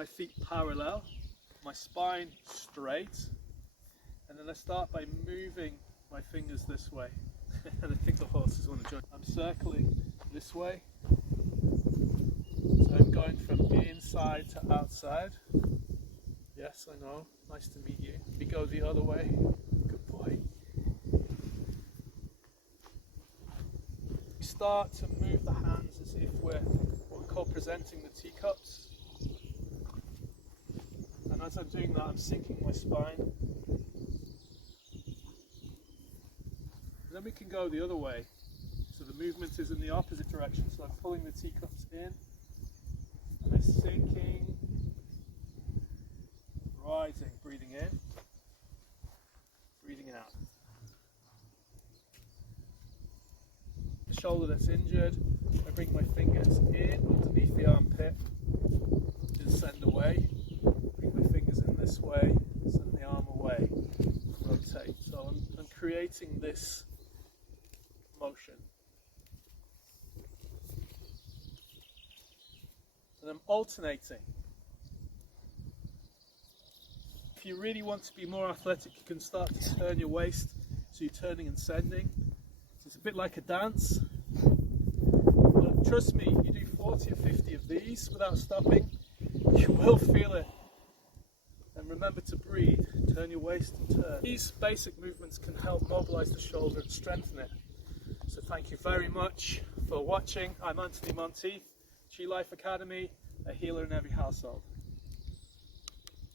my feet parallel, my spine straight, and then I start by moving my fingers this way. And I think the horses want to join. I'm circling this way, so I'm going from inside to outside. Yes, I know, nice to meet you. We go the other way. Good boy. We start to move the hands as if we're what we call presenting the teacups. And as I'm doing that, I'm sinking my spine. And then we can go the other way. So the movement is in the opposite direction. So I'm pulling the teacups in, and I'm sinking, rising, breathing in, breathing out. The shoulder that's injured, I bring my fingers in underneath the armpit, just send away. Bring my fingers in this way, send the arm away, rotate. So I'm creating this motion. And I'm alternating. If you really want to be more athletic, you can start to turn your waist, so you're turning and sending. So it's a bit like a dance. But trust me, you do 40 or 50 of these without stopping, you will feel it. And remember to breathe, turn your waist and turn. These basic movements can help mobilize the shoulder and strengthen it. So thank you very much for watching. I'm Monteith, Chi Life Academy, a healer in every household.